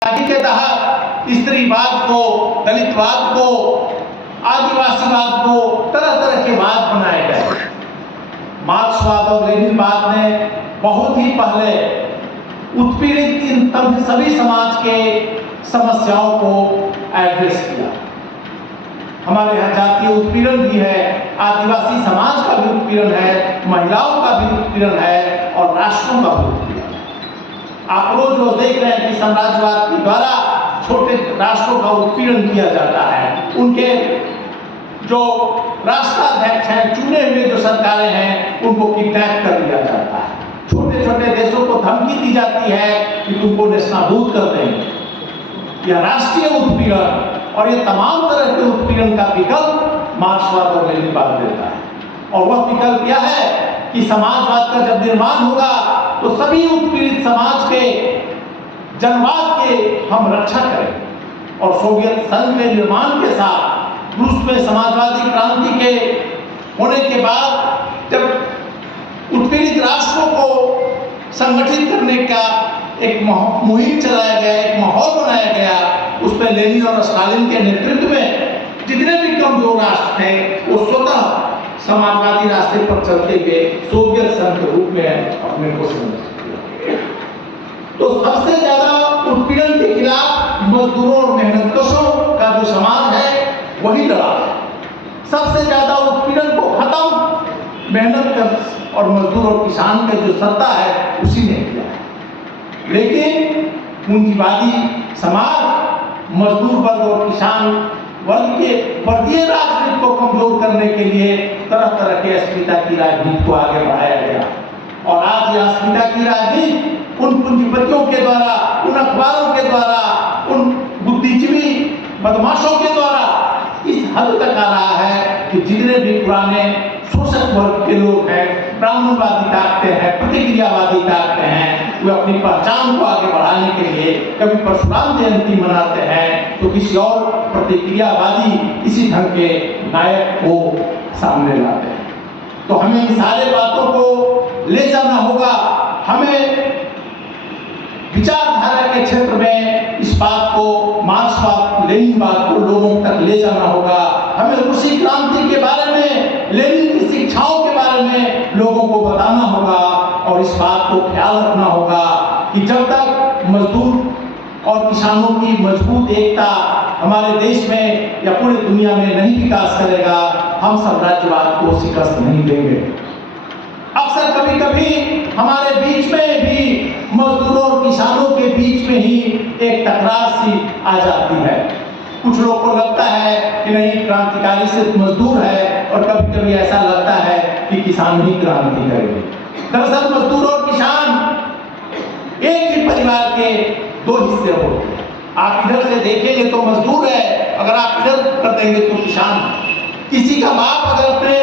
के तहत स्त्रीवाद को, दलितवाद को, आदिवासीवाद को, तरह तरह के वाद बनाए गए। मार्क्सवाद और लेनिनवाद ने बहुत ही पहले उत्पीड़ित इन सभी समाज के समस्याओं को एड्रेस किया। हमारे यहाँ जातीय उत्पीड़न भी है, आदिवासी समाज का भी उत्पीड़न है, महिलाओं का भी उत्पीड़न है और राष्ट्रों का भी उत्पीड़न है। आप रोज रोज देख रहे हैं कि साम्राज्यवाद के द्वारा छोटे राष्ट्रों का उत्पीड़न किया जाता है। उनके जो राष्ट्राध्यक्ष हैं, चुने हुए जो सरकारें हैं, उनको किडनैप कर लिया जाता है। छोटे छोटे देशों को धमकी दी जाती है कि तुमको नेस्तनाबूद कर देंगे। यह राष्ट्रीय उत्पीड़न और ये तमाम तरह के उत्पीड़न का विकल्प मार्क्सवाद और लेनिनवाद देता है। और वह विकल्प क्या है कि समाजवाद का जब निर्माण होगा तो सभी उत्पीड़ित समाज के जनवाद के हम रक्षा करें। और सोवियत संघ के निर्माण के साथ रूस में समाजवादी क्रांति के होने के बाद जब उत्पीड़ित राष्ट्रों को संगठित करने का एक मुहिम चलाया गया, एक माहौल बनाया गया, उसमें लेनिन और स्टालिन के नेतृत्व में जितने भी कमजोर राष्ट्र थे वो स्वतः समाजवादी रास्ते पर चलते हुए सोवियत संघ के रूप में अपने को समझ। तो सबसे ज्यादा उत्पीड़न के खिलाफ मजदूरों और मेहनतकशों का जो समाज है वही लड़ा है। सबसे ज्यादा उत्पीड़न को खत्म मेहनत और मजदूर और किसान का जो सत्ता है उसी ने किया है। लेकिन पूंजीवादी समाज मजदूर वर्ग और किसान वर्ग के वर्गीय राजनीति को कमजोर करने के लिए तरह तरह के अस्मिता की राजनीति को आगे बढ़ाया गया। और आज यह अस्मिता की राजनीति उन पूंजीपतियों के द्वारा, उन अखबारों के द्वारा, उन बुद्धिजीवी बदमाशों के द्वारा इस हद तक आ रहा है कि जितने भी पुराने शोषक वर्ग के लोग हैं, ब्राह्मणवादी ताकतें हैं, प्रतिक्रियावादी ताकतें हैं, वे अपनी पहचान को आगे बढ़ाने के लिए कभी परशुराम जयंती मनाते हैं तो किसी और प्रतिक्रियावादी इसी ढंग के नायक को सामने लाते हैं। तो हमें इन सारे बातों को ले जाना होगा। हमें विचारधारा के क्षेत्र में इस बात को, मार्क्सवाद लेनिनवाद को लोगों तक ले जाना होगा। हमें रूसी क्रांति के बारे में, लेनिन की शिक्षाओं के बारे में लोगों को बताना होगा। और इस बात को ख्याल रखना होगा कि जब तक मजदूर और किसानों की मजबूत एकता हमारे देश में या पूरी दुनिया में नहीं विकास करेगा, हम साम्राज्यवाद को शिकस्त नहीं देंगे। अक्सर कभी कभी हमारे बीच में भी मजदूरों और किसानों के बीच में ही एक टकरार सी आ जाती है। कुछ लोग को लगता है कि नहीं, क्रांतिकारी सिर्फ मजदूर है, और कभी कभी ऐसा लगता है कि किसान ही क्रांति करेंगे। दरअसल मजदूर और किसान एक ही परिवार के दो हिस्से होते हैं। आप इधर से देखेंगे तो मजदूर है, अगर आप इधर कर देंगे तो किसान। किसी का बाप अगर अपने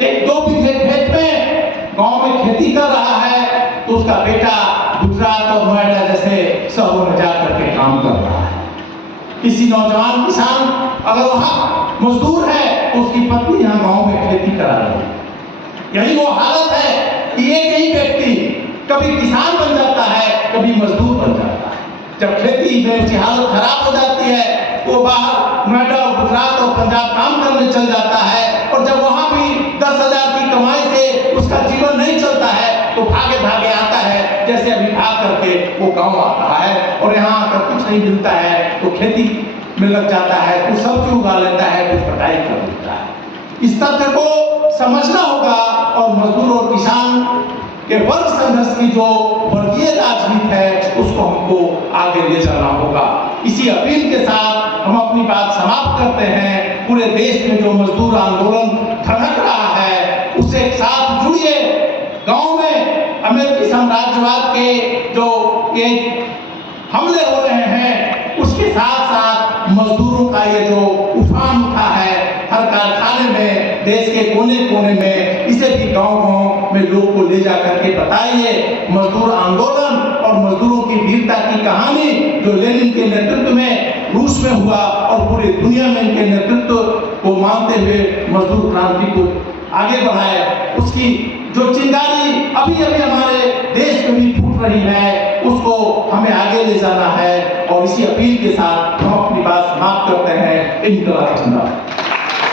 एक 2 बीघे खेत में गांव में खेती कर रहा है तो उसका बेटा गुजरात और नोएडा जैसे शहरों में जाकर के काम कर रहा है। किसी नौजवान किसान अगर वहां मजदूर है तो उसकी पत्नी यहाँ गांव में खेती करा रही है। यही वो हालत है कि एक ही व्यक्ति कभी किसान बन जाता है, कभी मजदूर बन जाता है। जब खेती में उसकी हालत खराब हो जाती है तो बाहर नोएडा और गुजरात और पंजाब काम करने चल जाता है, और जब वहां भी 10,000 की कमाई से उसका जीवन नहीं चलता है तो भागे भागे आता है, जैसे अभी भाग करके वो गांव आता है और यहाँ आकर कुछ नहीं मिलता है तो खेती में लग जाता है, कुछ सब्जी उगा लेता है, कुछ कटाई कर लेता है। इस तथ्य को समझना होगा और मजदूर और किसान के वर्ग संघर्ष की जो वर्गीय राजनीति है उसको हमको आगे ले जाना होगा। इसी अपील के साथ हम अपनी बात समाप्त करते हैं। पूरे देश में जो मजदूर आंदोलन धड़क रहा है उससे साथ जुड़िए। गांव में अमेरिकी साम्राज्यवाद के जो ये हमले हो रहे हैं उसके साथ साथ मजदूरों का ये जो उफान उठा है हर कारखाने में, देश के कोने कोने में, इसे भी गांव-गांव में लोग को ले जाकर के बताइए। मजदूर आंदोलन और मजदूरों की वीरता की कहानी जो लेनिन के नेतृत्व में रूस में हुआ और पूरी दुनिया में इनके नेतृत्व को मानते हुए मजदूर क्रांति को आगे बढ़ाया, उसकी जो चिंगारी अभी अभी हमारे देश में भी फूट रही है उसको हमें आगे ले जाना है। और इसी अपील के साथ हम अपनी बात समाप्त करते हैं। इनकलाब जिंदाबाद।